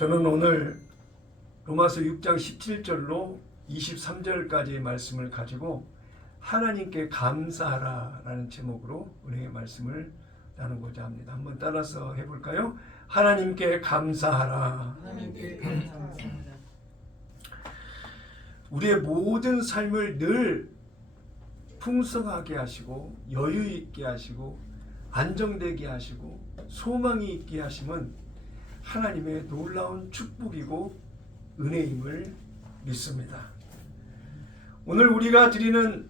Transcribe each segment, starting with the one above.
저는 오늘 로마서 6장 17절로 23절까지의 말씀을 가지고 하나님께 감사하라라는 제목으로 은혜의 말씀을 나누고자 합니다. 한번 따라서 해볼까요? 하나님께 감사하라. 하나님께 감사합니다. 우리의 모든 삶을 늘 풍성하게 하시고 여유 있게 하시고 안정되게 하시고 소망이 있게 하심은 하나님의 놀라운 축복이고 은혜임을 믿습니다. 오늘 우리가 드리는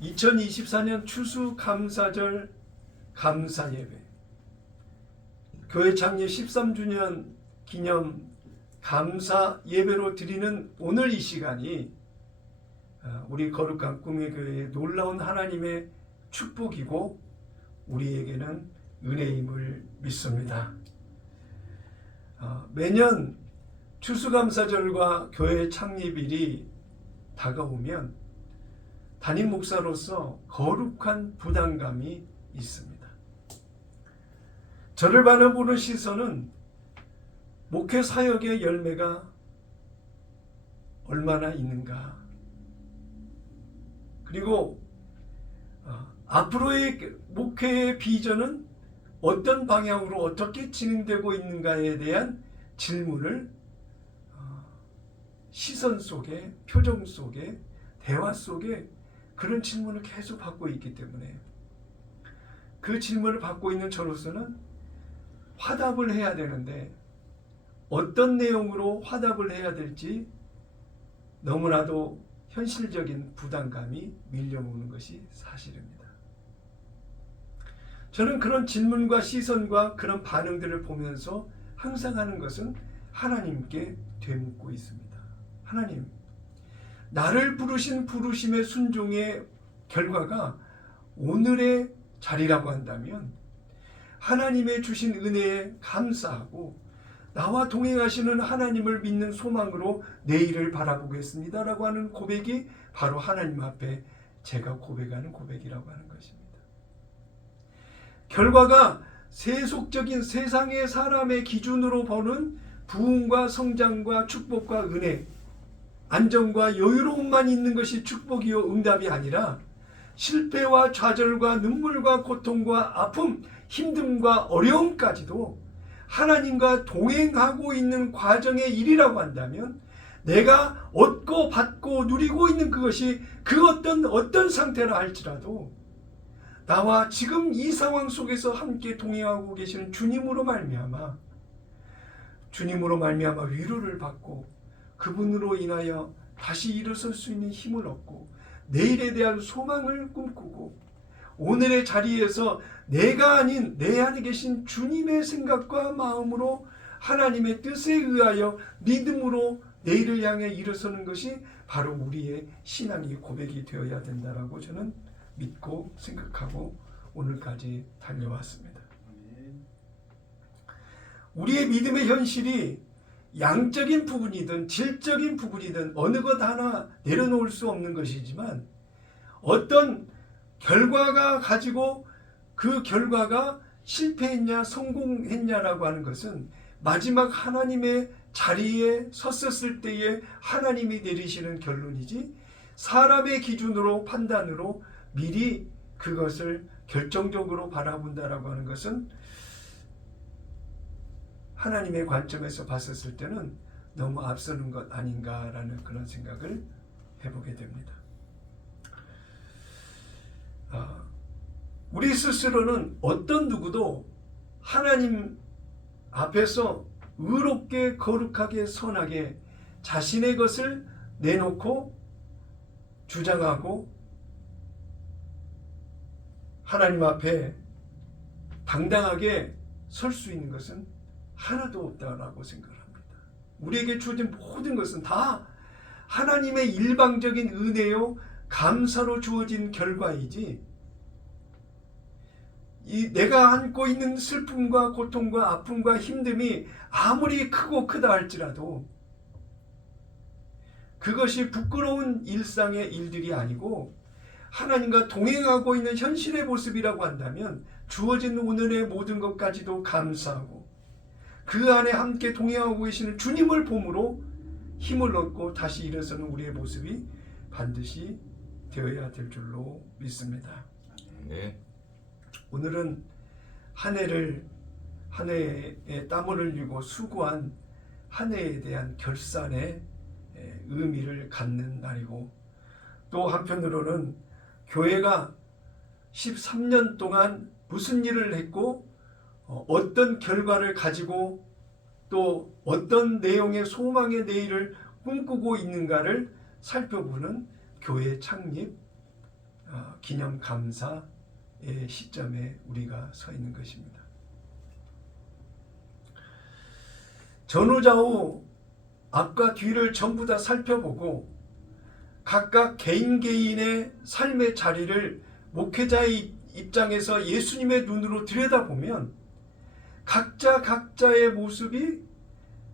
2024년 추수감사절 감사예배, 교회 창립 13주년 기념 감사예배로 드리는 오늘 이 시간이 우리 거룩한 꿈의 교회의 놀라운 하나님의 축복이고 우리에게는 은혜임을 믿습니다. 매년 추수감사절과 교회 창립일이 다가오면 담임 목사로서 거룩한 부담감이 있습니다. 저를 바라보는 시선은 목회 사역의 열매가 얼마나 있는가, 그리고 앞으로의 목회의 비전은 어떤 방향으로 어떻게 진행되고 있는가에 대한 질문을 시선 속에, 표정 속에, 대화 속에 그런 질문을 계속 받고 있기 때문에 그 질문을 받고 있는 저로서는 화답을 해야 되는데 어떤 내용으로 화답을 해야 될지 너무나도 현실적인 부담감이 밀려오는 것이 사실입니다. 저는 그런 질문과 시선과 그런 반응들을 보면서 항상 하는 것은 하나님께 되묻고 있습니다. 하나님, 나를 부르신 부르심의 순종의 결과가 오늘의 자리라고 한다면 하나님의 주신 은혜에 감사하고 나와 동행하시는 하나님을 믿는 소망으로 내일을 바라보겠습니다 라고 하는 고백이 바로 하나님 앞에 제가 고백하는 고백이라고 하는 것입니다. 결과가 세속적인 세상의 사람의 기준으로 보는 부흥과 성장과 축복과 은혜, 안정과 여유로움만 있는 것이 축복이요 응답이 아니라 실패와 좌절과 눈물과 고통과 아픔, 힘듦과 어려움까지도 하나님과 동행하고 있는 과정의 일이라고 한다면 내가 얻고 받고 누리고 있는 그것이 그 어떤 상태라 할지라도 나와 지금 이 상황 속에서 함께 동행하고 계시는 주님으로 말미암아 위로를 받고 그분으로 인하여 다시 일어설 수 있는 힘을 얻고 내일에 대한 소망을 꿈꾸고 오늘의 자리에서 내가 아닌 내 안에 계신 주님의 생각과 마음으로 하나님의 뜻에 의하여 믿음으로 내일을 향해 일어서는 것이 바로 우리의 신앙의 고백이 되어야 된다라고 저는 믿고 생각하고 오늘까지 달려왔습니다. 우리의 믿음의 현실이 양적인 부분이든 질적인 부분이든 어느 것 하나 내려놓을 수 없는 것이지만 어떤 결과가 가지고 그 결과가 실패했냐 성공했냐라고 하는 것은 마지막 하나님의 자리에 섰었을 때에 하나님이 내리시는 결론이지 사람의 기준으로 판단으로 미리 그것을 결정적으로 바라본다라고 하는 것은 하나님의 관점에서 봤었을 때는 너무 앞서는 것 아닌가라는 그런 생각을 해보게 됩니다. 우리 스스로는 어떤 누구도 하나님 앞에서 의롭게 거룩하게 선하게 자신의 것을 내놓고 주장하고 하나님 앞에 당당하게 설 수 있는 것은 하나도 없다라고 생각합니다. 우리에게 주어진 모든 것은 다 하나님의 일방적인 은혜요 감사로 주어진 결과이지 내가 안고 있는 슬픔과 고통과 아픔과 힘듦이 아무리 크다 할지라도 그것이 부끄러운 일상의 일들이 아니고 하나님과 동행하고 있는 현실의 모습이라고 한다면 주어진 오늘의 모든 것까지도 감사하고 그 안에 함께 동행하고 계시는 주님을 봄으로 힘을 얻고 다시 일어서는 우리의 모습이 반드시 되어야 될 줄로 믿습니다. 네. 오늘은 한 해의 땀을 흘리고 수고한 한 해에 대한 결산의 의미를 갖는 날이고, 또 한편으로는 교회가 13년 동안 무슨 일을 했고 어떤 결과를 가지고 또 어떤 내용의 소망의 내일을 꿈꾸고 있는가를 살펴보는 교회 창립 기념 감사의 시점에 우리가 서 있는 것입니다. 전후좌우 앞과 뒤를 전부 다 살펴보고 각각 개인의 삶의 자리를 목회자의 입장에서 예수님의 눈으로 들여다보면 각자의 모습이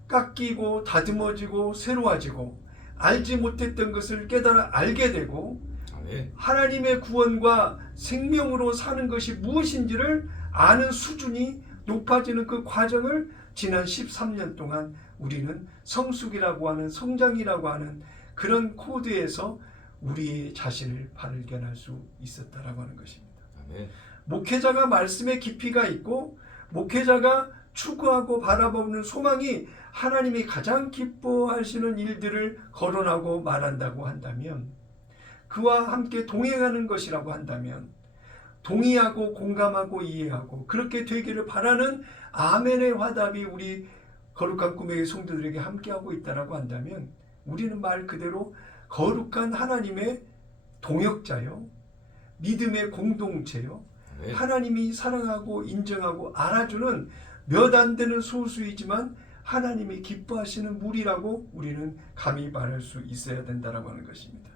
깎이고 다듬어지고 새로워지고 알지 못했던 것을 깨달아 알게 되고 하나님의 구원과 생명으로 사는 것이 무엇인지를 아는 수준이 높아지는 그 과정을 지난 13년 동안 우리는 성숙이라고 하는 성장이라고 하는 그런 코드에서 우리의 자신을 발견할 수 있었다라고 하는 것입니다. 아멘. 목회자가 말씀의 깊이가 있고 목회자가 추구하고 바라보는 소망이 하나님이 가장 기뻐하시는 일들을 거론하고 말한다고 한다면, 그와 함께 동행하는 것이라고 한다면, 동의하고 공감하고 이해하고 그렇게 되기를 바라는 아멘의 화답이 우리 거룩한 꿈의 성도들에게 함께하고 있다라고 한다면, 우리는 말 그대로 거룩한 하나님의 동역자요, 믿음의 공동체요, 하나님이 사랑하고 인정하고 알아주는 몇 안 되는 소수이지만 하나님이 기뻐하시는 무리라고 우리는 감히 말할 수 있어야 된다라고 하는 것입니다.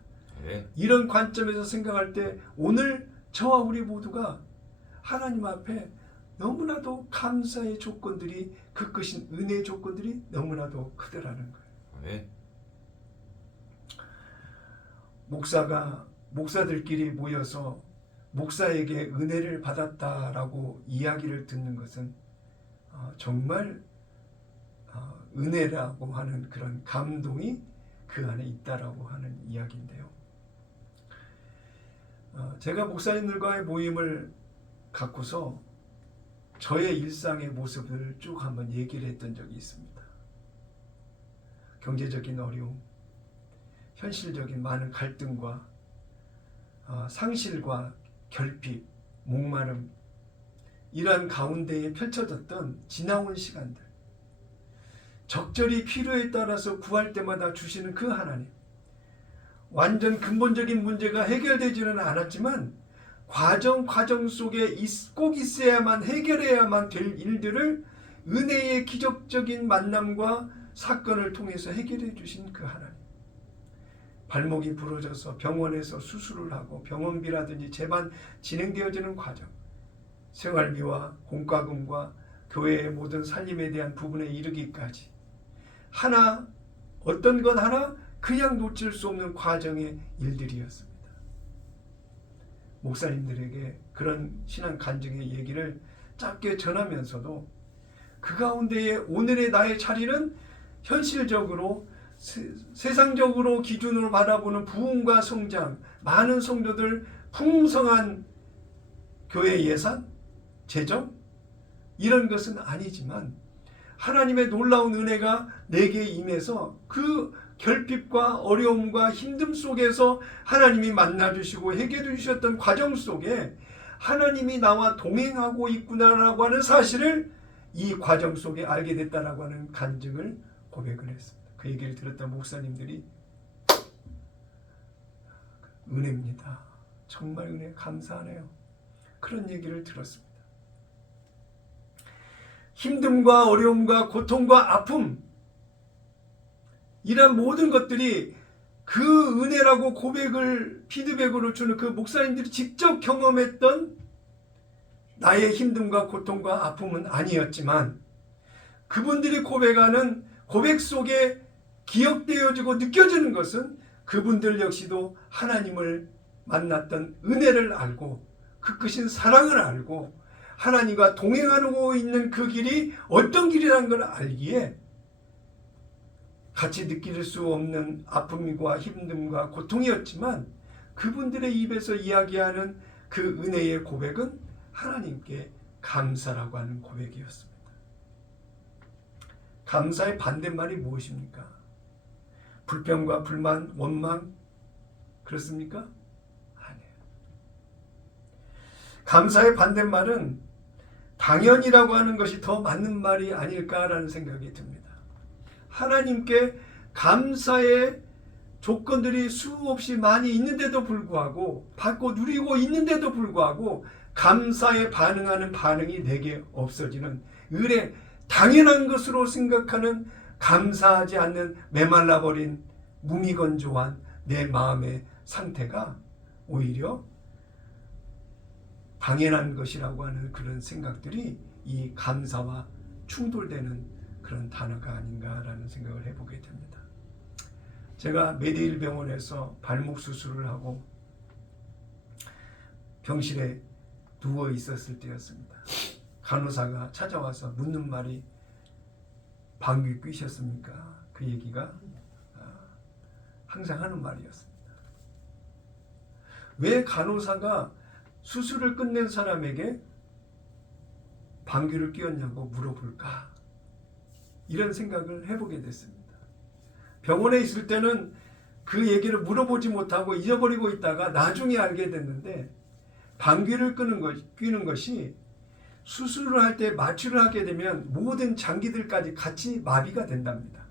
이런 관점에서 생각할 때 오늘 저와 우리 모두가 하나님 앞에 너무나도 감사의 조건들이, 그 크신 은혜의 조건들이 너무나도 크더라는 거예요. 목사들끼리 모여서 목사에게 은혜를 받았다라고 이야기를 듣는 것은 정말 은혜라고 하는 그런 감동이 그 안에 있다라고 하는 이야기인데요. 제가 목사님들과의 모임을 갖고서 저의 일상의 모습을 쭉 한번 얘기를 했던 적이 있습니다. 경제적인 어려움, 현실적인 많은 갈등과 상실과 결핍, 목마름, 이러한 가운데에 펼쳐졌던 지나온 시간들, 적절히 필요에 따라서 구할 때마다 주시는 그 하나님, 완전 근본적인 문제가 해결되지는 않았지만 과정 속에 꼭 있어야만 해결해야만 될 일들을 은혜의 기적적인 만남과 사건을 통해서 해결해 주신 그 하나님, 발목이 부러져서 병원에서 수술을 하고 병원비라든지 재반 진행되어지는 과정, 생활비와 공과금과 교회의 모든 살림에 대한 부분에 이르기까지 어떤 건 하나 그냥 놓칠 수 없는 과정의 일들이었습니다. 목사님들에게 그런 신앙 간증의 얘기를 짧게 전하면서도 그 가운데에 오늘의 나의 자리는 현실적으로 세상적으로 기준으로 바라보는 부흥과 성장, 많은 성도들, 풍성한 교회 예산, 재정, 이런 것은 아니지만 하나님의 놀라운 은혜가 내게 임해서 그 결핍과 어려움과 힘듦 속에서 하나님이 만나주시고 해결해 주셨던 과정 속에 하나님이 나와 동행하고 있구나라고 하는 사실을 이 과정 속에 알게 됐다라고 하는 간증을 고백을 했습니다. 그 얘기를 들었던 목사님들이 은혜입니다. 정말 은혜 감사하네요. 그런 얘기를 들었습니다. 힘듦과 어려움과 고통과 아픔, 이런 모든 것들이 그 은혜라고 피드백으로 주는 그 목사님들이 직접 경험했던 나의 힘듦과 고통과 아픔은 아니었지만 그분들이 고백하는 고백 속에 기억되어지고 느껴지는 것은 그분들 역시도 하나님을 만났던 은혜를 알고 그 크신 사랑을 알고 하나님과 동행하고 있는 그 길이 어떤 길이라는 걸 알기에 같이 느낄 수 없는 아픔과 힘듦과 고통이었지만 그분들의 입에서 이야기하는 그 은혜의 고백은 하나님께 감사라고 하는 고백이었습니다. 감사의 반대말이 무엇입니까? 불평과 불만, 원망, 그렇습니까? 아니에요. 감사의 반대말은 당연이라고 하는 것이 더 맞는 말이 아닐까라는 생각이 듭니다. 하나님께 감사의 조건들이 수없이 많이 있는데도 불구하고 받고 누리고 있는데도 불구하고 감사에 반응하는 반응이 내게 없어지는 의례 당연한 것으로 생각하는 감사하지 않는 메말라버린 무미건조한 내 마음의 상태가 오히려 당연한 것이라고 하는 그런 생각들이 이 감사와 충돌되는 그런 단어가 아닌가라는 생각을 해보게 됩니다. 제가 메디힐 병원에서 발목 수술을 하고 병실에 누워 있었을 때였습니다. 간호사가 찾아와서 묻는 말이 방귀 뀌셨습니까? 그 얘기가 항상 하는 말이었습니다. 왜 간호사가 수술을 끝낸 사람에게 방귀를 뀌었냐고 물어볼까? 이런 생각을 해보게 됐습니다. 병원에 있을 때는 그 얘기를 물어보지 못하고 잊어버리고 있다가 나중에 알게 됐는데 방귀를 뀌는 것이 수술을 할 때 마취를 하게 되면 모든 장기들까지 같이 마비가 된답니다.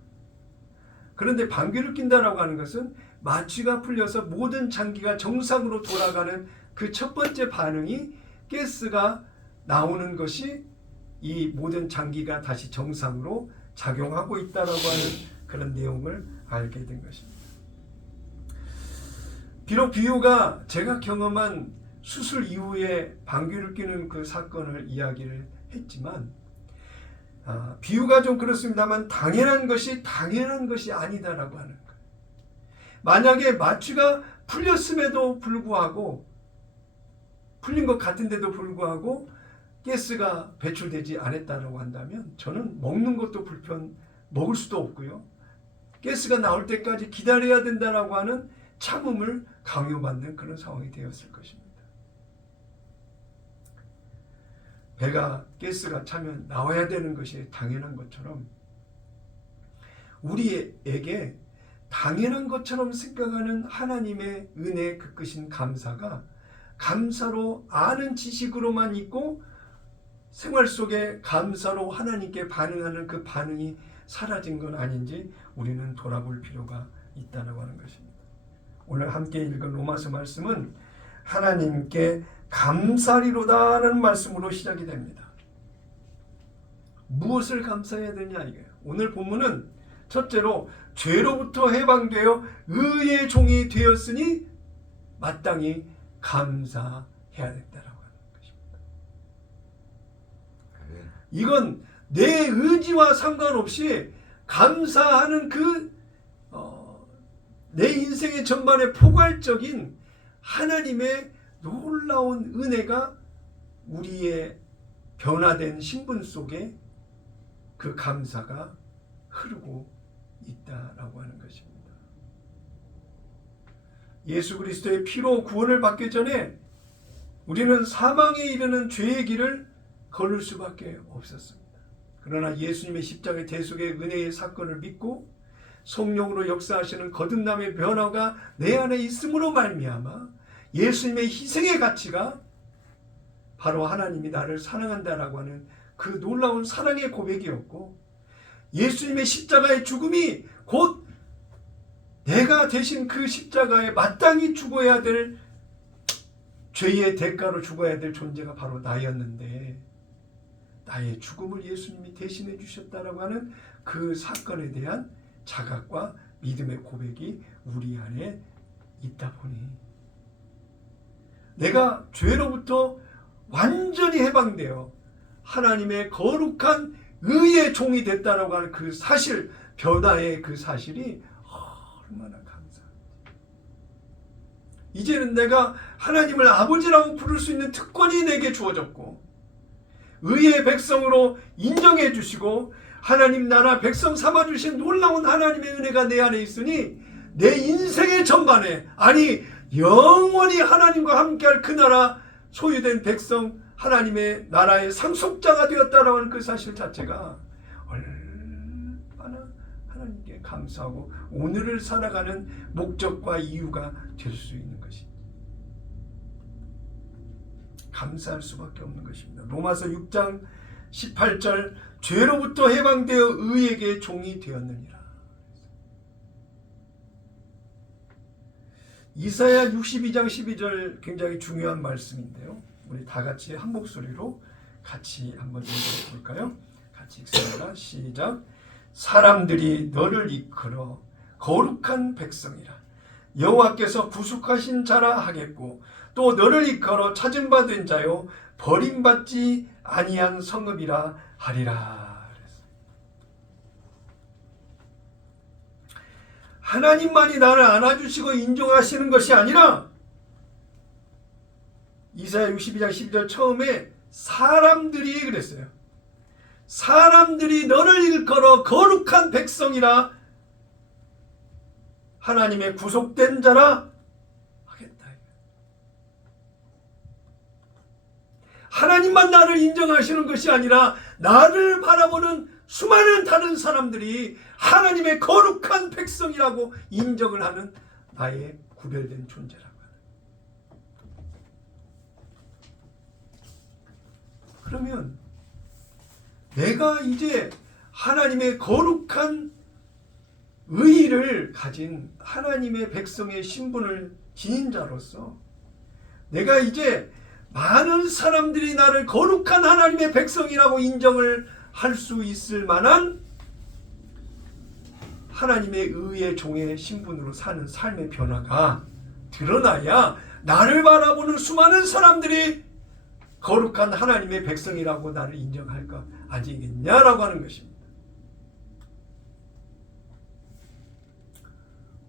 그런데 방귀를 낀다라고 하는 것은 마취가 풀려서 모든 장기가 정상으로 돌아가는 그 첫 번째 반응이 가스가 나오는 것이 이 모든 장기가 다시 정상으로 작용하고 있다라고 하는 그런 내용을 알게 된 것입니다. 비록 비유가 제가 경험한 수술 이후에 방귀를 뀌는 그 사건을 이야기를 했지만 비유가 좀 그렇습니다만 당연한 것이 아니다라고 하는 거예요. 만약에 마취가 풀렸음에도 불구하고 풀린 것 같은데도 불구하고 가스가 배출되지 않았다고 한다면 저는 먹는 것도 먹을 수도 없고요. 가스가 나올 때까지 기다려야 된다라고 하는 참음을 강요받는 그런 상황이 되었을 것입니다. 배가 가스가 차면 나와야 되는 것이 당연한 것처럼 우리에게 당연한 것처럼 생각하는 하나님의 은혜에 그끄신 감사가 감사로 아는 지식으로만 있고 생활 속에 감사로 하나님께 반응하는 그 반응이 사라진 건 아닌지 우리는 돌아볼 필요가 있다고 하는 것입니다. 오늘 함께 읽은 로마서 말씀은 하나님께 감사리로다라는 말씀으로 시작이 됩니다. 무엇을 감사해야 되냐 이거예요. 오늘 본문은 첫째로 죄로부터 해방되어 의의 종이 되었으니 마땅히 감사해야 된다라고 하는 것입니다. 이건 내 의지와 상관없이 감사하는 내 인생의 전반에 포괄적인 하나님의 놀라운 은혜가 우리의 변화된 신분 속에 그 감사가 흐르고 있다라고 하는 것입니다. 예수 그리스도의 피로 구원을 받기 전에 우리는 사망에 이르는 죄의 길을 걸을 수밖에 없었습니다. 그러나 예수님의 십자가의 대속의 은혜의 사건을 믿고 성령으로 역사하시는 거듭남의 변화가 내 안에 있음으로 말미암아 예수님의 희생의 가치가 바로 하나님이 나를 사랑한다라고 하는 그 놀라운 사랑의 고백이었고 예수님의 십자가의 죽음이 곧 내가 대신 그 십자가에 마땅히 죽어야 될 죄의 대가로 죽어야 될 존재가 바로 나였는데 나의 죽음을 예수님이 대신해 주셨다라고 하는 그 사건에 대한 자각과 믿음의 고백이 우리 안에 있다 보니 내가 죄로부터 완전히 해방되어 하나님의 거룩한 의의 종이 됐다라고 하는 그 사실, 변화의 그 사실이 얼마나 감사합니다. 이제는 내가 하나님을 아버지라고 부를 수 있는 특권이 내게 주어졌고 의의 백성으로 인정해 주시고 하나님 나라 백성 삼아주신 놀라운 하나님의 은혜가 내 안에 있으니 내 인생의 전반에, 아니 영원히 하나님과 함께할 그 나라 소유된 백성, 하나님의 나라의 상속자가 되었다라고 하는 그 사실 자체가 얼마나 하나님께 감사하고 오늘을 살아가는 목적과 이유가 될 수 있는 것입니다. 감사할 수밖에 없는 것입니다. 로마서 6장 18절, 죄로부터 해방되어 의에게 종이 되었느니라. 이사야 62장 12절 굉장히 중요한 말씀인데요. 우리 다 같이 한 목소리로 같이 한번 읽어 볼까요? 같이 읽습니다. 시작. 사람들이 너를 이끌어 거룩한 백성이라 여호와께서 구속하신 자라 하겠고 또 너를 이끌어 찾은 바 된 자요 버림받지 아니한 성읍이라 하리라. 하나님만이 나를 안아주시고 인정하시는 것이 아니라 이사야 62장 12절 처음에 사람들이 그랬어요. 사람들이 너를 일컬어 거룩한 백성이라 하나님의 구속된 자라 하겠다. 하나님만 나를 인정하시는 것이 아니라 나를 바라보는 수많은 다른 사람들이 하나님의 거룩한 백성이라고 인정을 하는 나의 구별된 존재라고 하는. 그러면 내가 이제 하나님의 거룩한 의의를 가진 하나님의 백성의 신분을 지닌 자로서 내가 이제 많은 사람들이 나를 거룩한 하나님의 백성이라고 인정을 할 수 있을 만한 하나님의 의의 종의 신분으로 사는 삶의 변화가 드러나야 나를 바라보는 수많은 사람들이 거룩한 하나님의 백성이라고 나를 인정할 것 아니겠냐라고 하는 것입니다.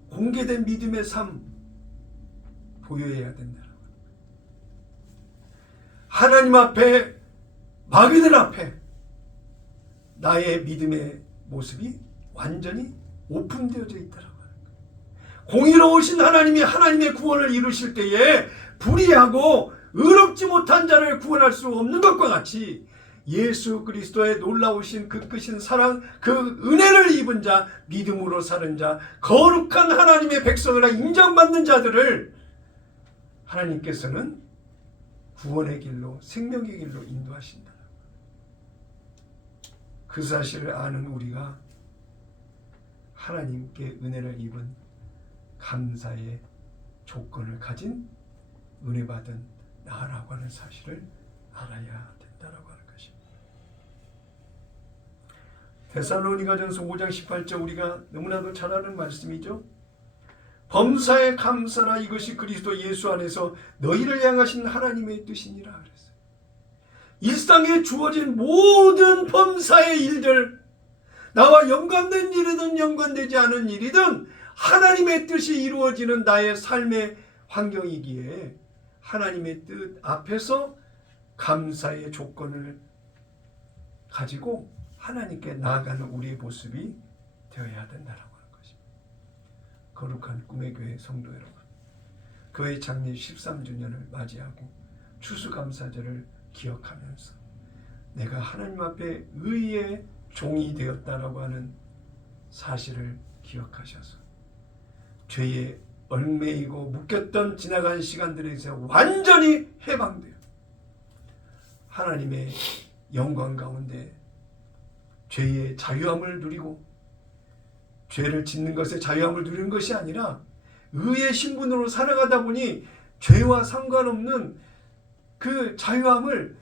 공개된 믿음의 삶 보여야 된다. 하나님 앞에, 마귀들 앞에 나의 믿음의 모습이 완전히 오픈되어져 있다라고 하는 거예요. 공의로우신 하나님이 하나님의 구원을 이루실 때에 불의하고 의롭지 못한 자를 구원할 수 없는 것과 같이 예수 그리스도의 놀라우신 그 크신 사랑, 그 은혜를 입은 자, 믿음으로 사는 자, 거룩한 하나님의 백성이라 인정받는 자들을 하나님께서는 구원의 길로, 생명의 길로 인도하신다. 그 사실을 아는 우리가 하나님께 은혜를 입은 감사의 조건을 가진 은혜 받은 나라고 하는 사실을 알아야 된다라고 하는 것입니다. 데살로니가전서 5장 18절 우리가 너무나도 잘 아는 말씀이죠. 범사에 감사라 이것이 그리스도 예수 안에서 너희를 향하신 하나님의 뜻이니라 그랬어요. 일상에 주어진 모든 범사의 일들, 나와 연관된 일이든 연관되지 않은 일이든 하나님의 뜻이 이루어지는 나의 삶의 환경이기에 하나님의 뜻 앞에서 감사의 조건을 가지고 하나님께 나아가는 우리의 모습이 되어야 된다라고 하는 것입니다. 거룩한 꿈의 교회 성도 여러분, 교회 창립 13주년을 맞이하고 추수감사절을 기억하면서 내가 하나님 앞에 의의 종이 되었다라고 하는 사실을 기억하셔서 죄에 얽매이고 묶였던 지나간 시간들에서 완전히 해방되어 하나님의 영광 가운데 죄의 자유함을 누리고 죄를 짓는 것에 자유함을 누리는 것이 아니라 의의 신분으로 살아가다 보니 죄와 상관없는 그 자유함을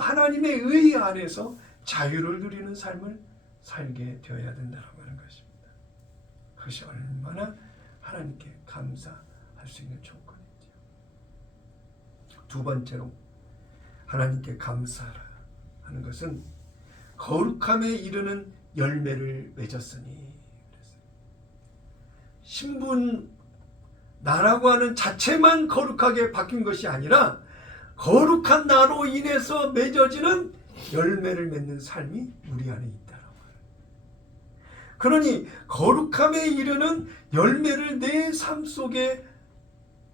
하나님의 의 안에서 자유를 누리는 삶을 살게 되어야 된다고 하는 것입니다. 그것이 얼마나 하나님께 감사할 수 있는 조건이죠. 두 번째로 하나님께 감사하라 하는 것은 거룩함에 이르는 열매를 맺었으니, 신분 나라고 하는 자체만 거룩하게 바뀐 것이 아니라 거룩한 나로 인해서 맺어지는 열매를 맺는 삶이 우리 안에 있다라고. 그러니 거룩함에 이르는 열매를 내 삶 속에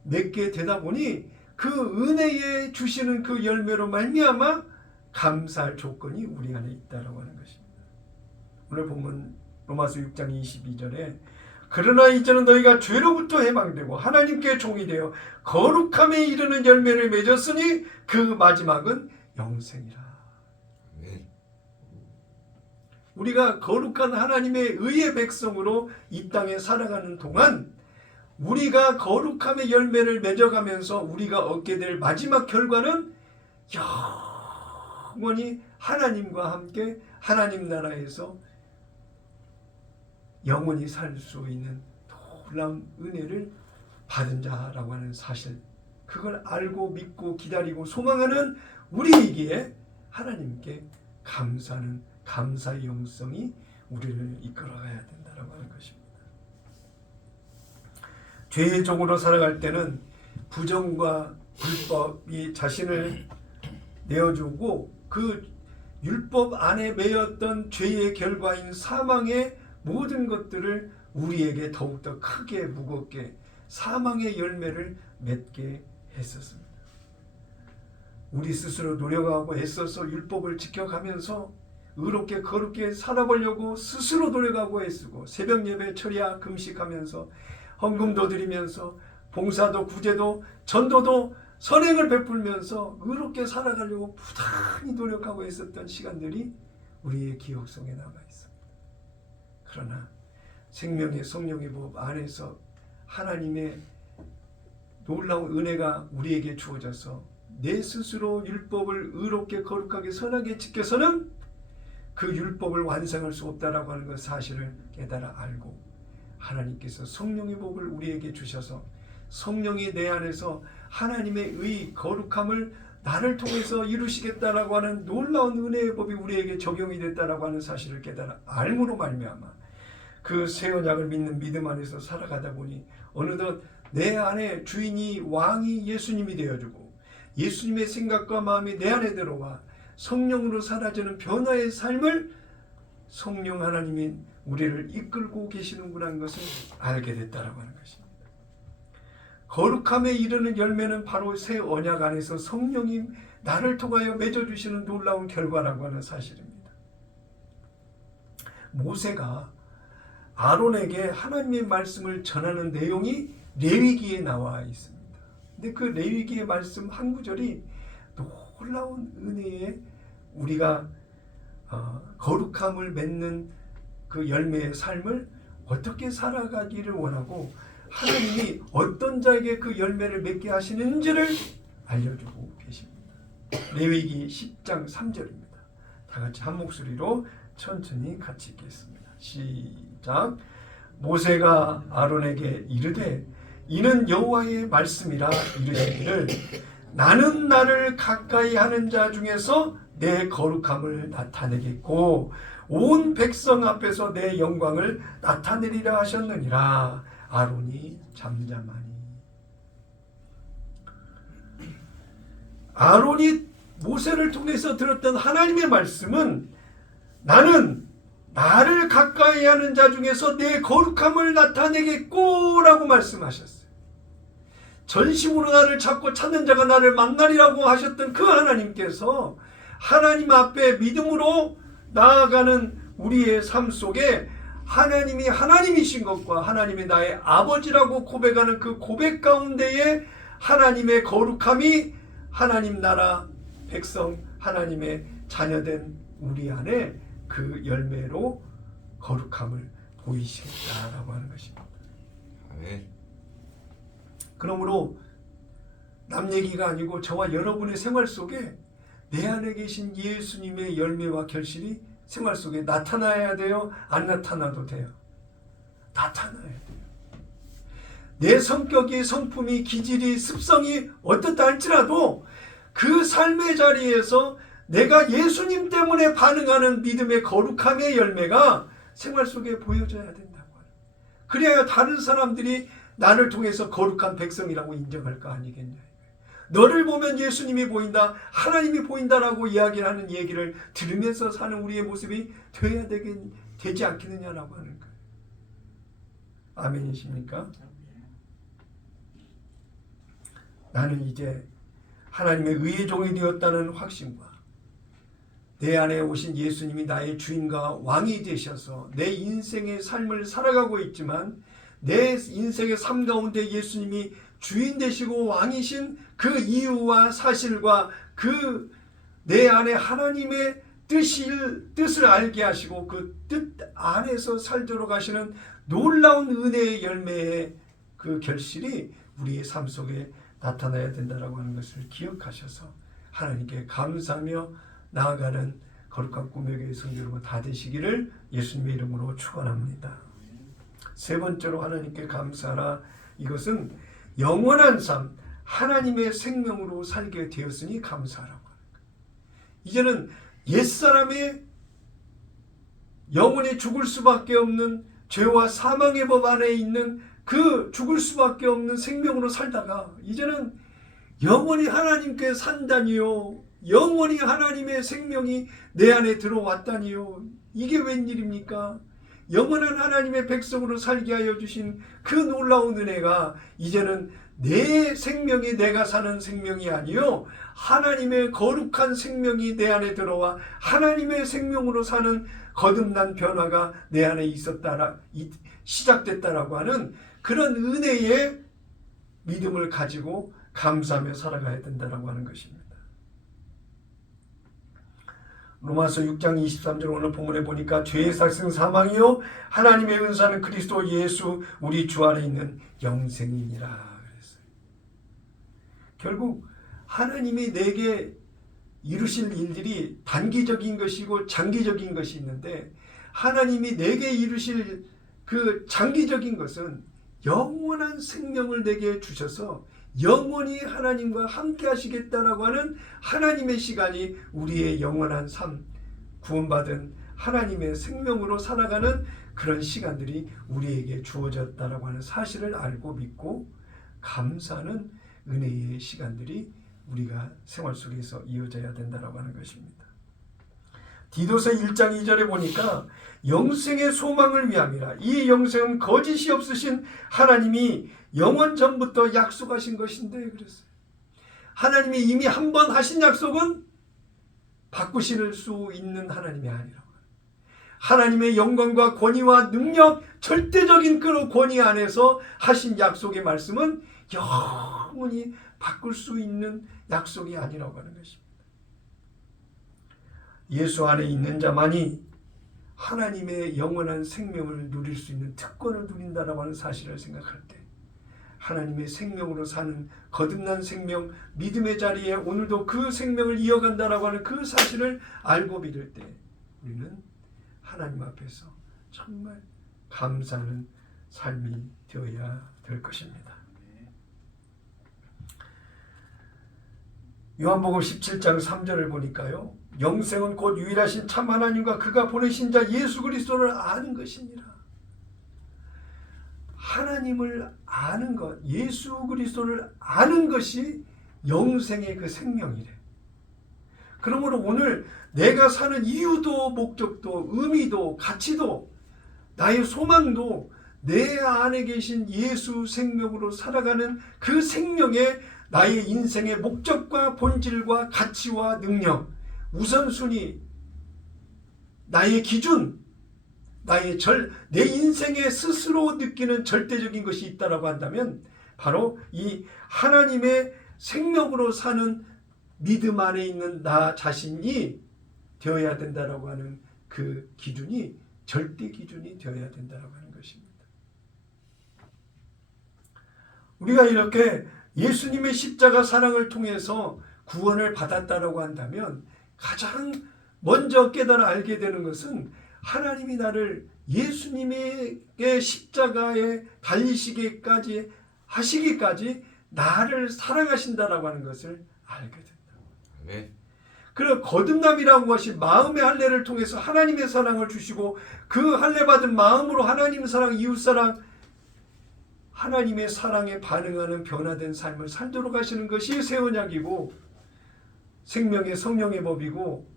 맺게 되다 보니 그 은혜에 주시는 그 열매로 말미암아 감사할 조건이 우리 안에 있다라고 하는 것입니다. 오늘 본문 로마서 6장 22절에 그러나 이제는 너희가 죄로부터 해방되고 하나님께 종이 되어 거룩함에 이르는 열매를 맺었으니 그 마지막은 영생이라. 우리가 거룩한 하나님의 의의 백성으로 이 땅에 살아가는 동안 우리가 거룩함의 열매를 맺어가면서 우리가 얻게 될 마지막 결과는 영원히 하나님과 함께 하나님 나라에서 영원히 살 수 있는 놀라운 은혜를 받은 자라고 하는 사실, 그걸 알고 믿고 기다리고 소망하는 우리에게 하나님께 감사하는 감사의 영성이 우리를 이끌어가야 된다고 하는 것입니다. 죄의 종으로 살아갈 때는 부정과 불법이 자신을 내어주고 그 율법 안에 매였던 죄의 결과인 사망의 모든 것들을 우리에게 더욱더 크게 무겁게 사망의 열매를 맺게 했었습니다. 우리 스스로 노력하고 애써서 율법을 지켜가면서 의롭게 거룩게 살아보려고 스스로 노력하고 애쓰고 새벽 예배 철야 금식하면서 헌금도 드리면서 봉사도 구제도 전도도 선행을 베풀면서 의롭게 살아가려고 부단히 노력하고 애썼던 시간들이 우리의 기억 속에 남아 있습니다. 그러나 생명의 성령의 법 안에서 하나님의 놀라운 은혜가 우리에게 주어져서 내 스스로 율법을 의롭게 거룩하게 선하게 지켜서는 그 율법을 완성할 수 없다라고 하는 그 사실을 깨달아 알고 하나님께서 성령의 법을 우리에게 주셔서 성령이 내 안에서 하나님의 의 거룩함을 나를 통해서 이루시겠다라고 하는 놀라운 은혜의 법이 우리에게 적용이 됐다라고 하는 사실을 깨달아 알므로 말미암아 그 새 언약을 믿는 믿음 안에서 살아가다 보니 어느덧 내 안에 주인이 왕이 예수님이 되어주고 예수님의 생각과 마음이 내 안에 들어와 성령으로 사라지는 변화의 삶을 성령 하나님이 우리를 이끌고 계시는구나 하는 것을 알게 됐다라고 하는 것입니다. 거룩함에 이르는 열매는 바로 새 언약 안에서 성령이 나를 통하여 맺어주시는 놀라운 결과라고 하는 사실입니다. 모세가 아론에게 하나님의 말씀을 전하는 내용이 레위기에 나와 있습니다. 근데 그 레위기의 말씀 한 구절이 놀라운 은혜에 우리가 거룩함을 맺는 그 열매의 삶을 어떻게 살아가기를 원하고 하나님이 어떤 자에게 그 열매를 맺게 하시는지를 알려주고 계십니다. 레위기 10장 3절입니다. 다 같이 한 목소리로 천천히 같이 읽겠습니다. 시작. 모세가 아론에게 이르되 이는 여호와의 말씀이라 이르시기를 나는 나를 가까이 하는 자 중에서 내 거룩함을 나타내겠고 온 백성 앞에서 내 영광을 나타내리라 하셨느니라. 아론이 잠잠하니. 아론이 모세를 통해서 들었던 하나님의 말씀은 나는 나를 가까이 하는 자 중에서 내 거룩함을 나타내겠고 라고 말씀하셨어요. 전심으로 나를 찾고 찾는 자가 나를 만나리라고 하셨던 그 하나님께서 하나님 앞에 믿음으로 나아가는 우리의 삶 속에 하나님이 하나님이신 것과 하나님이 나의 아버지라고 고백하는 그 고백 가운데에 하나님의 거룩함이 하나님 나라 백성 하나님의 자녀된 우리 안에 그 열매로 거룩함을 보이시겠다라고 하는 것입니다. 아멘. 그러므로 남 얘기가 아니고 저와 여러분의 생활 속에 내 안에 계신 예수님의 열매와 결실이 생활 속에 나타나야 돼요? 안 나타나도 돼요? 나타나야 돼요. 내 성격이 성품이 기질이 습성이 어떻다 할지라도 그 삶의 자리에서 내가 예수님 때문에 반응하는 믿음의 거룩함의 열매가 생활 속에 보여져야 된다고. 그래야 다른 사람들이 나를 통해서 거룩한 백성이라고 인정할 거 아니겠냐. 너를 보면 예수님이 보인다, 하나님이 보인다라고 이야기하는 얘기를 들으면서 사는 우리의 모습이 되지 않겠느냐라고 하는 거예요. 아멘이십니까? 나는 이제 하나님의 의의 종이 되었다는 확신과 내 안에 오신 예수님이 나의 주인과 왕이 되셔서 내 인생의 삶을 살아가고 있지만 내 인생의 삶 가운데 예수님이 주인 되시고 왕이신 그 이유와 사실과 그 내 안에 하나님의 뜻을 알게 하시고 그 뜻 안에서 살도록 하시는 놀라운 은혜의 열매의 그 결실이 우리의 삶 속에 나타나야 된다라고 하는 것을 기억하셔서 하나님께 감사하며 나아가는 거룩한 꿈의 교회 성도 여러분 다 되시기를 예수님의 이름으로 축원합니다. 세 번째로 하나님께 감사하라. 이것은 영원한 삶, 하나님의 생명으로 살게 되었으니 감사하라고 하는 거예요. 이제는 옛사람의 영원히 죽을 수밖에 없는 죄와 사망의 법 안에 있는 그 죽을 수밖에 없는 생명으로 살다가 이제는 영원히 하나님께 산다니요, 영원히 하나님의 생명이 내 안에 들어왔다니요. 이게 웬일입니까? 영원한 하나님의 백성으로 살게 하여 주신 그 놀라운 은혜가 이제는 내 생명이 내가 사는 생명이 아니요 하나님의 거룩한 생명이 내 안에 들어와 하나님의 생명으로 사는 거듭난 변화가 내 안에 시작됐다라고 하는 그런 은혜의 믿음을 가지고 감사하며 살아가야 된다라고 하는 것입니다. 로마서 6장 23절 오늘 본문에 보니까 죄의 삭은 사망이요 하나님의 은사는 그리스도 예수 우리 주 안에 있는 영생이니라 그랬어요. 결국 하나님이 내게 이루실 일들이 단기적인 것이고 장기적인 것이 있는데 하나님이 내게 이루실 그 장기적인 것은 영원한 생명을 내게 주셔서 영원히 하나님과 함께 하시겠다라고 하는 하나님의 시간이 우리의 영원한 삶, 구원받은 하나님의 생명으로 살아가는 그런 시간들이 우리에게 주어졌다라고 하는 사실을 알고 믿고 감사하는 은혜의 시간들이 우리가 생활 속에서 이어져야 된다라고 하는 것입니다. 디도서 1장 2절에 보니까 영생의 소망을 위함이라. 이 영생은 거짓이 없으신 하나님이 영원 전부터 약속하신 것인데 그랬어요. 하나님이 이미 한 번 하신 약속은 바꾸실 수 있는 하나님이 아니라고. 하나님의 영광과 권위와 능력, 절대적인 그 권위 안에서 하신 약속의 말씀은 영원히 바꿀 수 있는 약속이 아니라고 하는 것입니다. 예수 안에 있는 자만이 하나님의 영원한 생명을 누릴 수 있는 특권을 누린다라고 하는 사실을 생각할 때 하나님의 생명으로 사는 거듭난 생명, 믿음의 자리에 오늘도 그 생명을 이어간다라고 하는 그 사실을 알고 믿을 때 우리는 하나님 앞에서 정말 감사하는 삶이 되어야 될 것입니다. 요한복음 17장 3절을 보니까요. 영생은 곧 유일하신 참 하나님과 그가 보내신 자 예수 그리스도를 아는 것이니라. 하나님을 아는 것, 예수 그리스도를 아는 것이 영생의 그 생명이래. 그러므로 오늘 내가 사는 이유도 목적도 의미도 가치도 나의 소망도 내 안에 계신 예수 생명으로 살아가는 그 생명에 나의 인생의 목적과 본질과 가치와 능력, 우선순위, 나의 기준, 내 인생에 스스로 느끼는 절대적인 것이 있다라고 한다면 바로 이 하나님의 생명으로 사는 믿음 안에 있는 나 자신이 되어야 된다라고 하는 그 기준이 절대 기준이 되어야 된다라고 하는 것입니다. 우리가 이렇게 예수님의 십자가 사랑을 통해서 구원을 받았다라고 한다면 가장 먼저 깨달아 알게 되는 것은 하나님이 나를 예수님의 십자가에 달리시기까지 하시기까지 나를 사랑하신다라고 하는 것을 알게 된다. 네. 그리고 거듭남이라는 것이 마음의 할례를 통해서 하나님의 사랑을 주시고 그 할례 받은 마음으로 하나님 사랑, 이웃 사랑, 하나님의 사랑에 반응하는 변화된 삶을 살도록 하시는 것이 새 언약이고 생명의 성령의 법이고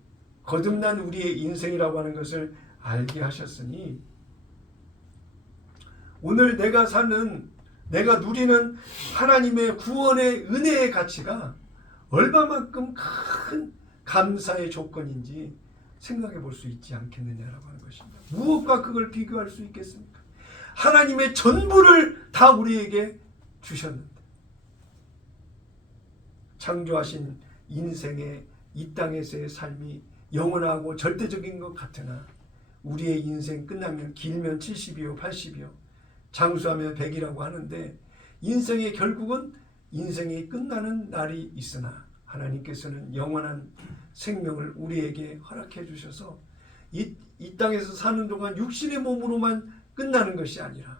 거듭난 우리의 인생이라고 하는 것을 알게 하셨으니 오늘 내가 누리는 하나님의 구원의 은혜의 가치가 얼마만큼 큰 감사의 조건인지 생각해 볼 수 있지 않겠느냐라고 하는 것입니다. 무엇과 그걸 비교할 수 있겠습니까? 하나님의 전부를 다 우리에게 주셨는데 창조하신 인생의 이 땅에서의 삶이 영원하고 절대적인 것 같으나 우리의 인생 끝나면 길면 70이요 80이요 장수하면 100이라고 하는데 인생의 결국은 인생이 끝나는 날이 있으나 하나님께서는 영원한 생명을 우리에게 허락해 주셔서 이 땅에서 사는 동안 육신의 몸으로만 끝나는 것이 아니라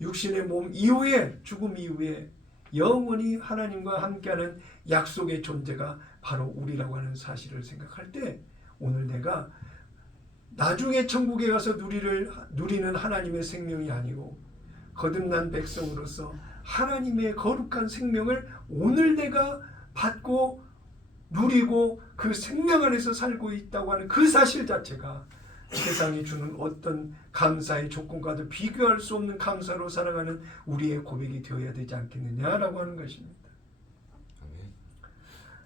육신의 몸 이후에 죽음 이후에 영원히 하나님과 함께하는 약속의 존재가 바로 우리라고 하는 사실을 생각할 때 오늘 내가 나중에 천국에 가서 누리는 하나님의 생명이 아니고 거듭난 백성으로서 하나님의 거룩한 생명을 오늘 내가 받고 누리고 그 생명 안에서 살고 있다고 하는 그 사실 자체가 세상이 주는 어떤 감사의 조건과도 비교할 수 없는 감사로 살아가는 우리의 고백이 되어야 되지 않겠느냐라고 하는 것입니다.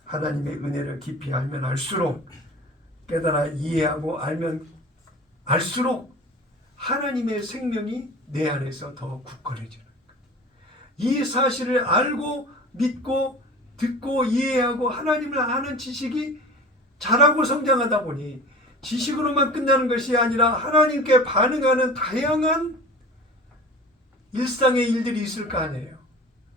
하나님의 은혜를 깊이 알면 알수록 깨달아 이해하고 알면 알수록 하나님의 생명이 내 안에서 더 굳건해지는 거예요. 이 사실을 알고 믿고 듣고 이해하고 하나님을 아는 지식이 자라고 성장하다 보니 지식으로만 끝나는 것이 아니라 하나님께 반응하는 다양한 일상의 일들이 있을 거 아니에요.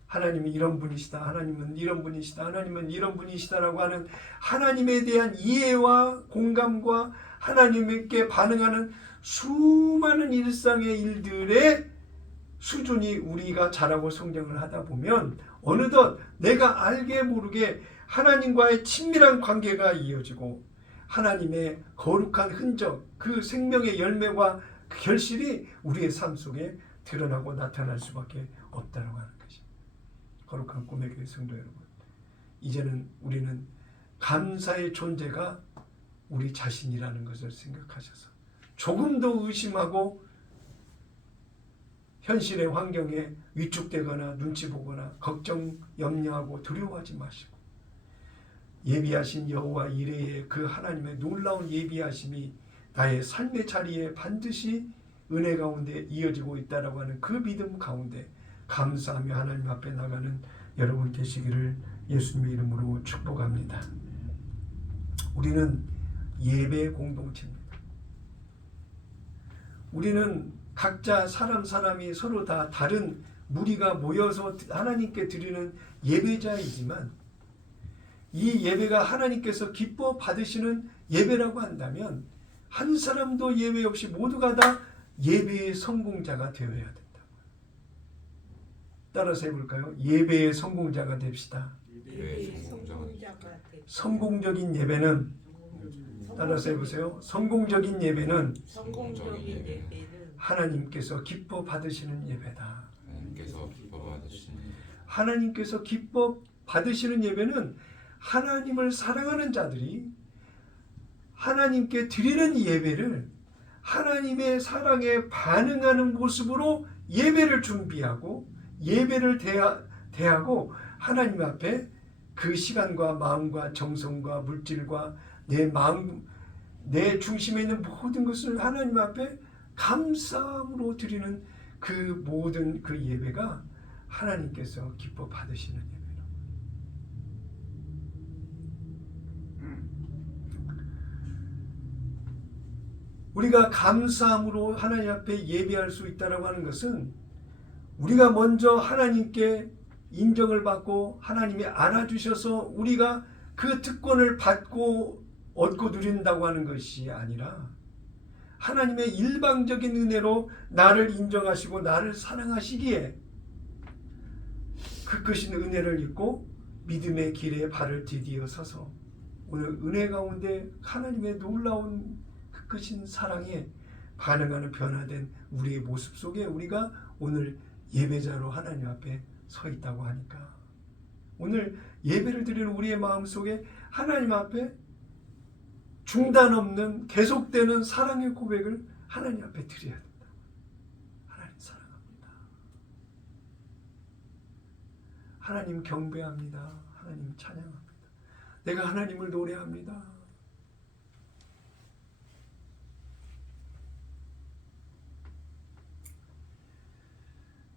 하나님이 이런 분이시다. 하나님은 이런 분이시다. 하나님은 이런 분이시다라고 하는 하나님에 대한 이해와 공감과 하나님께 반응하는 수많은 일상의 일들의 수준이 우리가 자라고 성장을 하다 보면 어느덧 내가 알게 모르게 하나님과의 친밀한 관계가 이어지고 하나님의 거룩한 흔적, 그 생명의 열매와 그 결실이 우리의 삶 속에 드러나고 나타날 수밖에 없다고 하는 것입니다. 거룩한 꿈의 교회 성도 여러분, 이제는 우리는 감사의 존재가 우리 자신이라는 것을 생각하셔서 조금 더 의심하고 현실의 환경에 위축되거나 눈치 보거나 걱정, 염려하고 두려워하지 마시고 예비하신 여호와 이레의 그 하나님의 놀라운 예비하심이 나의 삶의 자리에 반드시 은혜 가운데 이어지고 있다라고 하는 그 믿음 가운데 감사하며 하나님 앞에 나가는 여러분 되시기를 예수님의 이름으로 축복합니다. 우리는 예배 공동체입니다. 우리는 각자 사람이 서로 다 다른 무리가 모여서 하나님께 드리는 예배자이지만 이 예배가 하나님께서 기뻐 받으시는 예배라고 한다면 한 사람도 예외 없이 모두가 다 예배의 성공자가 되어야 된다. 따라서 해볼까요? 예배의 성공자가 됩시다. 성공적인 예배는 따라서 해보세요. 성공적인 예배는 하나님께서 기뻐 받으시는 예배다. 하나님께서 기뻐 받으시는 예배는 하나님을 사랑하는 자들이 하나님께 드리는 예배를 하나님의 사랑에 반응하는 모습으로 예배를 준비하고 예배를 대하고 하나님 앞에 그 시간과 마음과 정성과 물질과 내 마음, 내 중심에 있는 모든 것을 하나님 앞에 감사함으로 드리는 그 모든 그 예배가 하나님께서 기뻐 받으시는 예배라고. 우리가 감사함으로 하나님 앞에 예배할 수 있다라고 하는 것은 우리가 먼저 하나님께 인정을 받고 하나님이 알아주셔서 우리가 그 특권을 받고 얻고 누린다고 하는 것이 아니라 하나님의 일방적인 은혜로 나를 인정하시고 나를 사랑하시기에 그 크신 은혜를 입고 믿음의 길에 발을 디디어 서서 오늘 은혜 가운데 하나님의 놀라운 그 크신 사랑에 반응하는 변화된 우리의 모습 속에 우리가 오늘 예배자로 하나님 앞에 서 있다고 하니까 오늘 예배를 드리는 우리의 마음속에 하나님 앞에 중단 없는 계속되는 사랑의 고백을 하나님 앞에 드려야 된다. 하나님 사랑합니다. 하나님 경배합니다. 하나님 찬양합니다. 내가 하나님을 노래합니다.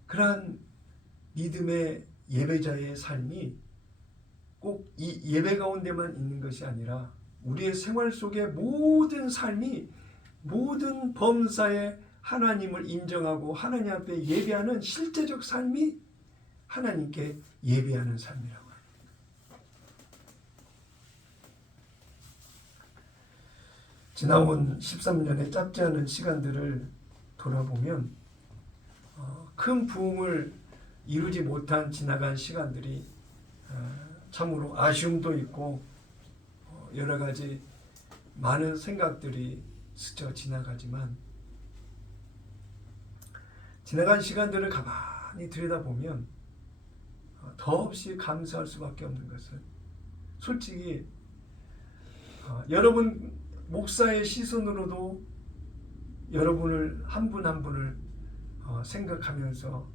그러한 믿음의 예배자의 삶이 꼭 이 예배 가운데만 있는 것이 아니라 우리의 생활 속의 모든 삶이 모든 범사에 하나님을 인정하고 하나님 앞에 예배하는 실제적 삶이 하나님께 예배하는 삶이라고 합니다. 지나온 13년의 짧지 않은 시간들을 돌아보면 큰 부흥을 이루지 못한 지나간 시간들이 참으로 아쉬움도 있고 여러 가지 많은 생각들이 스쳐 지나가지만 지나간 시간들을 가만히 들여다보면 더없이 감사할 수밖에 없는 것은 솔직히 여러분 목사의 시선으로도 여러분을 한 분 한 분을 생각하면서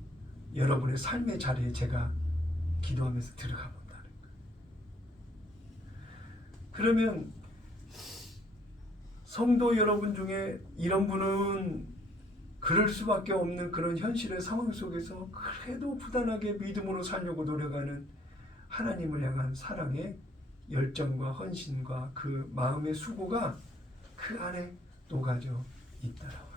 여러분의 삶의 자리에 제가 기도하면서 들어가 본다는 거예요. 그러면 성도 여러분 중에 이런 분은 그럴 수밖에 없는 그런 현실의 상황 속에서 그래도 부단하게 믿음으로 살려고 노력하는 하나님을 향한 사랑의 열정과 헌신과 그 마음의 수고가 그 안에 녹아져 있더라고요.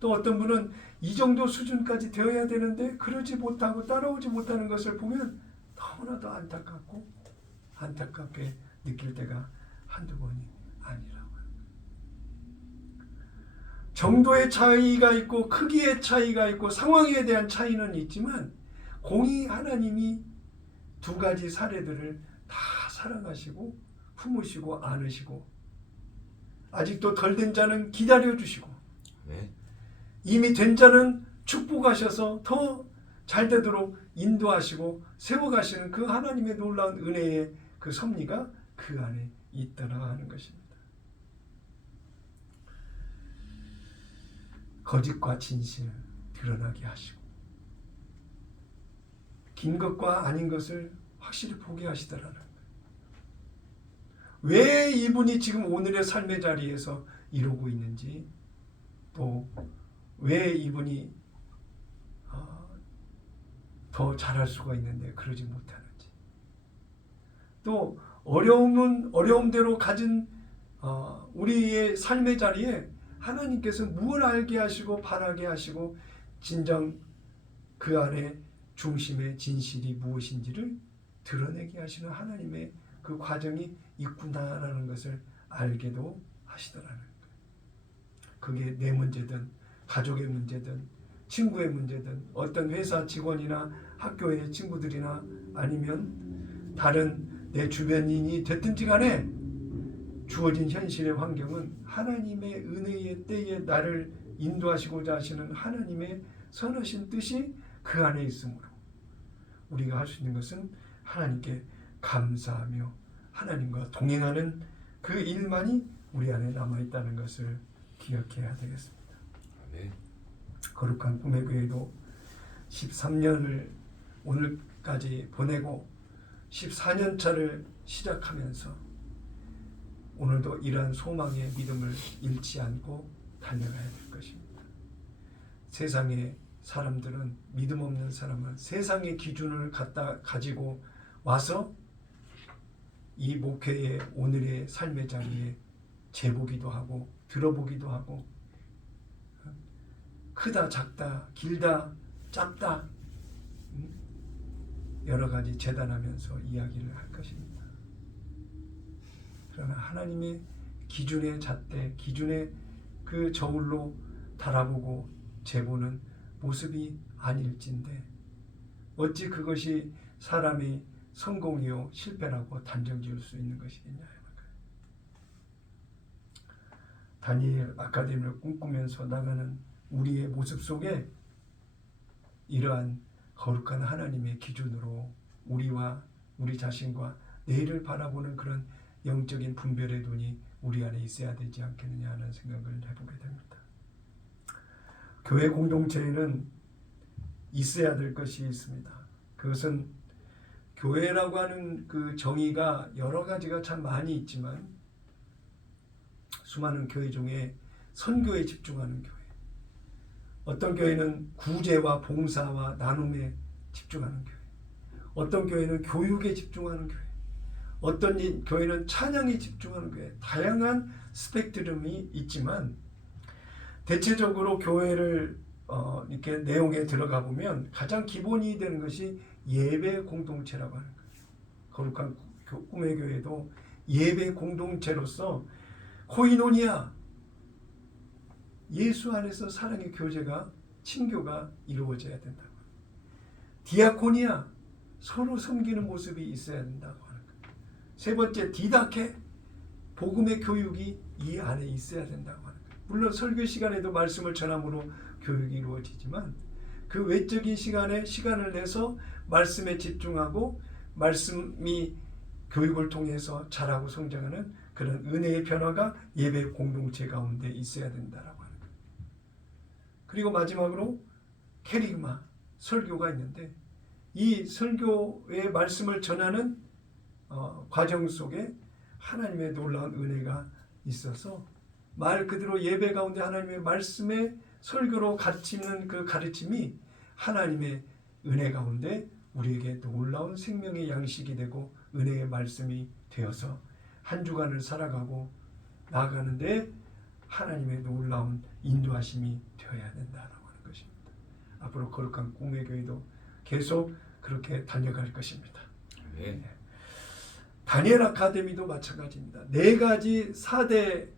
또 어떤 분은 이 정도 수준까지 되어야 되는데 그러지 못하고 따라오지 못하는 것을 보면 너무나도 안타깝고 안타깝게 느낄 때가 한두 번이 아니라고요. 정도의 차이가 있고 크기의 차이가 있고 상황에 대한 차이는 있지만 공히 하나님이 두 가지 사례들을 다 사랑하시고 품으시고 안으시고 아직도 덜 된 자는 기다려주시고 네. 이미 된 자는 축복하셔서 더 잘되도록 인도하시고 세워가시는 그 하나님의 놀라운 은혜의 그 섭리가 그 안에 있더라 하는 것입니다. 거짓과 진실 드러나게 하시고 긴 것과 아닌 것을 확실히 보게 하시더라는 거예요. 왜 이분이 지금 오늘의 삶의 자리에서 이루고 있는지 또 왜 이분이 더 잘할 수가 있는데 그러지 못하는지 또 어려움은 어려움대로 가진 우리의 삶의 자리에 하나님께서 무엇을 알게 하시고 바라게 하시고 진정 그 안에 중심의 진실이 무엇인지를 드러내게 하시는 하나님의 그 과정이 있구나라는 것을 알게도 하시더라는 거예요. 그게 내 문제든 가족의 문제든 친구의 문제든 어떤 회사 직원이나 학교의 친구들이나 아니면 다른 내 주변인이 됐든지 간에 주어진 현실의 환경은 하나님의 은혜의 때에 나를 인도하시고자 하시는 하나님의 선하신 뜻이 그 안에 있으므로 우리가 할 수 있는 것은 하나님께 감사하며 하나님과 동행하는 그 일만이 우리 안에 남아있다는 것을 기억해야 되겠습니다. 네. 거룩한 꿈의 교회도 13년을 오늘까지 보내고 14년 차를 시작하면서 오늘도 이러한 소망의 믿음을 잃지 않고 달려가야 될 것입니다. 세상의 사람들은 믿음 없는 사람은 세상의 기준을 가지고 와서 이 목회의 오늘의 삶의 자리에 재보기도 하고 들어보기도 하고 크다 작다 길다 짧다 여러 가지 재단하면서 이야기를 할 것입니다. 그러나 하나님의 기준의 잣대 기준의 그 저울로 달아보고 재보는 모습이 아닐진데 어찌 그것이 사람이 성공이요 실패라고 단정지을 수 있는 것이겠냐. 다니엘 아카데미를 꿈꾸면서 나가는 우리의 모습 속에 이러한 거룩한 하나님의 기준으로 우리와 우리 자신과 내일을 바라보는 그런 영적인 분별의 눈이 우리 안에 있어야 되지 않겠느냐 하는 생각을 해보게 됩니다. 교회 공동체에는 있어야 될 것이 있습니다. 그것은 교회라고 하는 그 정의가 여러 가지가 참 많이 있지만 수많은 교회 중에 선교에 집중하는 교회, 어떤 교회는 구제와 봉사와 나눔에 집중하는 교회, 어떤 교회는 교육에 집중하는 교회, 어떤 교회는 찬양에 집중하는 교회, 다양한 스펙트럼이 있지만 대체적으로 교회를 이렇게 내용에 들어가 보면 가장 기본이 되는 것이 예배 공동체라고 하는 거예요. 거룩한 꿈의 교회도 예배 공동체로서 코이노니아, 예수 안에서 사랑의 교제가 친교가 이루어져야 된다고. 디아코니아, 서로 섬기는 모습이 있어야 된다고 하는 거예요. 세 번째, 디다케, 복음의 교육이 이 안에 있어야 된다고 하는 거예요. 물론 설교 시간에도 말씀을 전함으로 교육이 이루어지지만 그 외적인 시간에 시간을 내서 말씀에 집중하고 말씀이 교육을 통해서 자라고 성장하는 그런 은혜의 변화가 예배 공동체 가운데 있어야 된다라고 하는 거예요. 그리고 마지막으로 캐리그마, 설교가 있는데 이 설교의 말씀을 전하는 과정 속에 하나님의 놀라운 은혜가 있어서 말 그대로 예배 가운데 하나님의 말씀에 설교로 가르치는 그 가르침이 하나님의 은혜 가운데 우리에게 놀라운 생명의 양식이 되고 은혜의 말씀이 되어서 한 주간을 살아가고 나아가는데 하나님의 놀라운 인도하심이 되어야 된다라고 하는 것입니다. 앞으로 거룩한 꿈의 교회도 계속 그렇게 달려갈 것입니다. 네. 다니엘 아카데미도 마찬가지입니다. 4가지 4대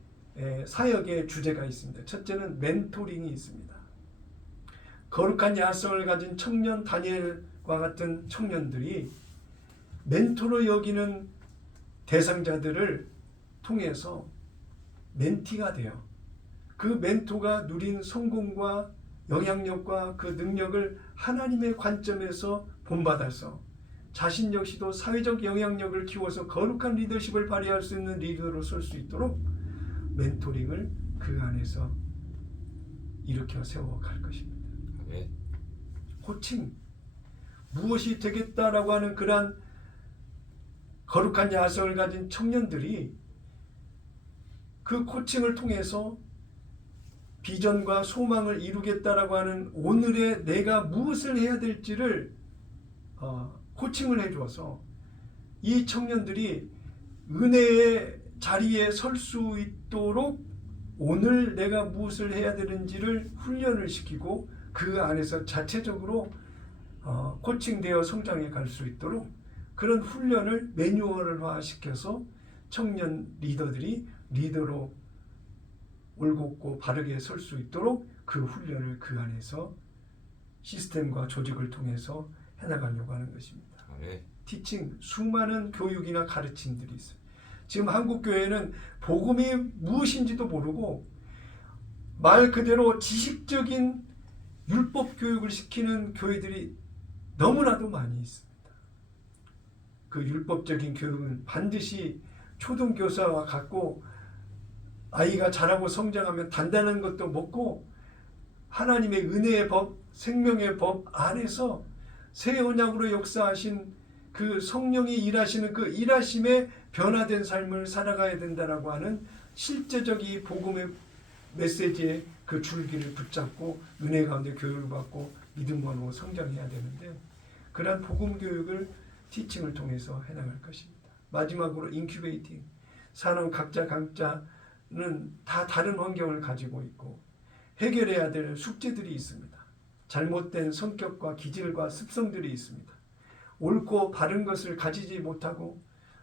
사역의 주제가 있습니다. 첫째는 멘토링이 있습니다. 거룩한 야성을 가진 청년 다니엘과 같은 청년들이 멘토로 여기는 대상자들을 통해서 멘티가 돼요. 그 멘토가 누린 성공과 영향력과 그 능력을 하나님의 관점에서 본받아서 자신 역시도 사회적 영향력을 키워서 거룩한 리더십을 발휘할 수 있는 리더로 설 수 있도록 멘토링을 그 안에서 일으켜 세워갈 것입니다. 네. 코칭, 무엇이 되겠다라고 하는 그러한 거룩한 야성을 가진 청년들이 그 코칭을 통해서 비전과 소망을 이루겠다라고 하는 오늘의 내가 무엇을 해야 될지를 코칭을 해주어서 이 청년들이 은혜의 자리에 설 수 있도록 오늘 내가 무엇을 해야 되는지를 훈련을 시키고 그 안에서 자체적으로 코칭되어 성장해 갈 수 있도록 그런 훈련을 매뉴얼화 시켜서 청년 리더들이 리더로 올곧고 바르게 설 수 있도록 그 훈련을 그 안에서 시스템과 조직을 통해서 해나가려고 하는 것입니다. 네. 티칭, 수많은 교육이나 가르침들이 있어요. 지금 한국 교회는 복음이 무엇인지도 모르고 말 그대로 지식적인 율법 교육을 시키는 교회들이 너무나도 많이 있습니다. 그 율법적인 교육은 반드시 초등교사와 같고 아이가 자라고 성장하면 단단한 것도 먹고 하나님의 은혜의 법, 생명의 법 안에서 새 언약으로 역사하신 그 성령이 일하시는 그 일하심에 변화된 삶을 살아가야 된다라고 하는 실제적인 복음의 메시지의 그 줄기를 붙잡고 은혜 가운데 교육을 받고 믿음으로 성장해야 되는데 그러한 복음 교육을 티칭을 통해서 해나갈 것입니다. 마지막으로 인큐베이팅, 사는 각자는 다 다른 환경을 가지고 있고 해결해야 될 숙제들이 있습니다. 잘못된 성격과 기질과 습성들이 있습니다. 옳고 바른 것을 가지지 못하고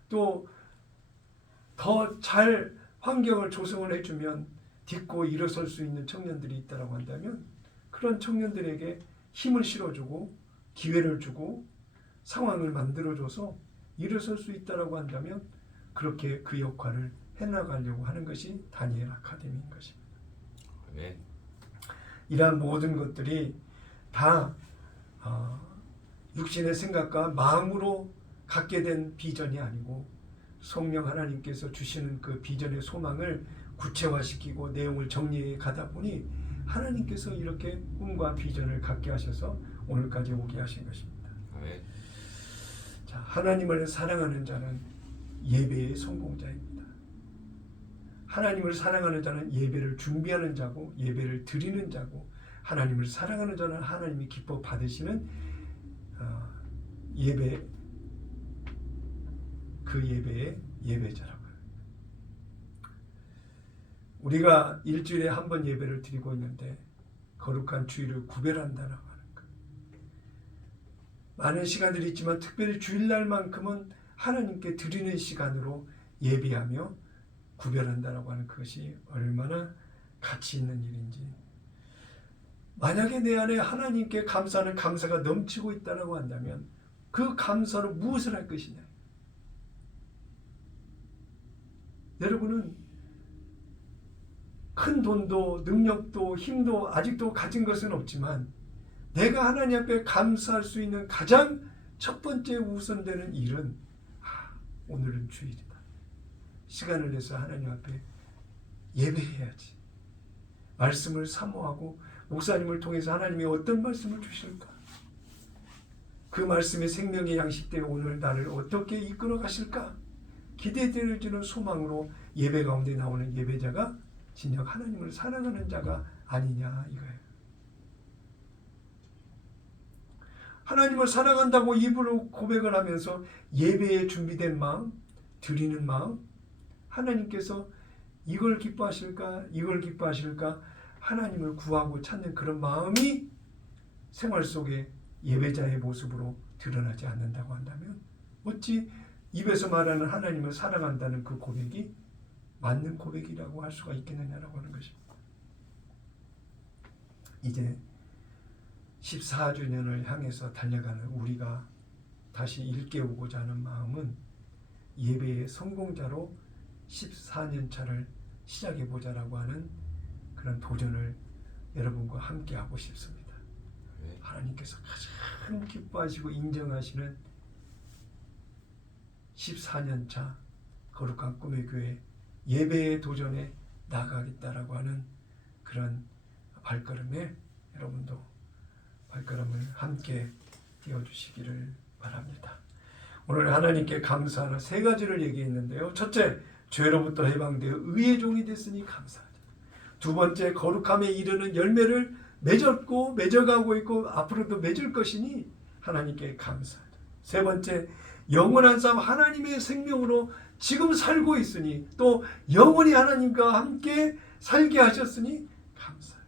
또 더 잘 환경을 조성을 해주면 딛고 일어설 수 있는 청년들이 있다고 한다면 그런 청년들에게 힘을 실어주고 기회를 주고 상황을 만들어줘서 일어설 수 있다고 한다면 그렇게 그 역할을 해나가려고 하는 것이 다니엘 아카데미인 것입니다. 네. 이러한 모든 것들이 다 육신의 생각과 마음으로 갖게 된 비전이 아니고 성령 하나님께서 주시는 그 비전의 소망을 구체화시키고 내용을 정리해 가다 보니 하나님께서 이렇게 꿈과 비전을 갖게 하셔서 오늘까지 오게 하신 것입니다. 아멘. 자, 하나님을 사랑하는 자는 예배의 성공자입니다. 하나님을 사랑하는 자는 예배를 준비하는 자고 예배를 드리는 자고 하나님을 사랑하는 자는 하나님이 기뻐 받으시는 예배, 그 예배의 예배자라고 합니다. 우리가 일주일에 한 번 예배를 드리고 있는데 거룩한 주일을 구별한다라고 하는 것. 많은 시간들이 있지만 특별히 주일날만큼은 하나님께 드리는 시간으로 예배하며 구별한다라고 하는 것이 얼마나 가치 있는 일인지. 만약에 내 안에 하나님께 감사하는 감사가 넘치고 있다라고 한다면 그 감사로 무엇을 할 것이냐? 여러분은 큰 돈도 능력도 힘도 아직도 가진 것은 없지만 내가 하나님 앞에 감사할 수 있는 가장 첫 번째 우선되는 일은 오늘은 주일이다. 시간을 내서 하나님 앞에 예배해야지. 말씀을 사모하고 목사님을 통해서 하나님이 어떤 말씀을 주실까? 그 말씀의 생명의 양식대로 오늘 나를 어떻게 이끌어 가실까? 기대되어지는 소망으로 예배 가운데 나오는 예배자가 진정 하나님을 사랑하는 자가 아니냐 이거예요. 하나님을 사랑한다고 입으로 고백을 하면서 예배에 준비된 마음, 드리는 마음, 하나님께서 이걸 기뻐하실까, 이걸 기뻐하실까, 하나님을 구하고 찾는 그런 마음이 생활 속에 예배자의 모습으로 드러나지 않는다고 한다면 어찌 입에서 말하는 하나님을 사랑한다는 그 고백이 맞는 고백이라고 할 수가 있겠느냐라고 하는 것입니다. 이제 14주년을 향해서 달려가는 우리가 다시 일깨우고자 하는 마음은 예배의 성공자로 14년 차를 시작해보자라고 하는 그런 도전을 여러분과 함께 하고 싶습니다. 하나님께서 가장 기뻐하시고 인정하시는 14년 차 거룩한 꿈의 교회 예배의 도전에 나가겠다라고 하는 그런 발걸음에 여러분도 발걸음을 함께 띄워주시기를 바랍니다. 오늘 하나님께 감사하는 세 가지를 얘기했는데요. 첫째, 죄로부터 해방되어 의의 종이 됐으니 감사하다. 두 번째, 거룩함에 이르는 열매를 맺었고 맺어가고 있고 앞으로도 맺을 것이니 하나님께 감사하다. 세 번째, 영원한 삶 하나님의 생명으로 지금 살고 있으니 또 영원히 하나님과 함께 살게 하셨으니 감사하다.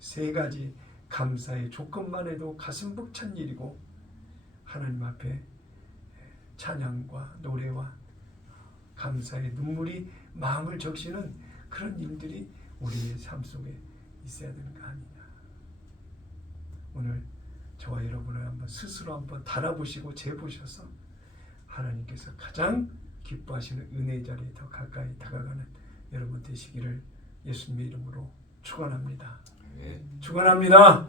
세 가지 감사의 조건만 해도 가슴 벅찬 일이고 하나님 앞에 찬양과 노래와 감사의 눈물이 마음을 적시는 그런 일들이 우리의 삶 속에 있어야 되는 거 아니냐. 오늘 저와 여러분을 스스로 한번 달아보시고 재보셔서 하나님께서 가장 기뻐하시는 은혜의 자리에 더 가까이 다가가는 여러분 되시기를 예수님의 이름으로 축원합니다. 축원합니다.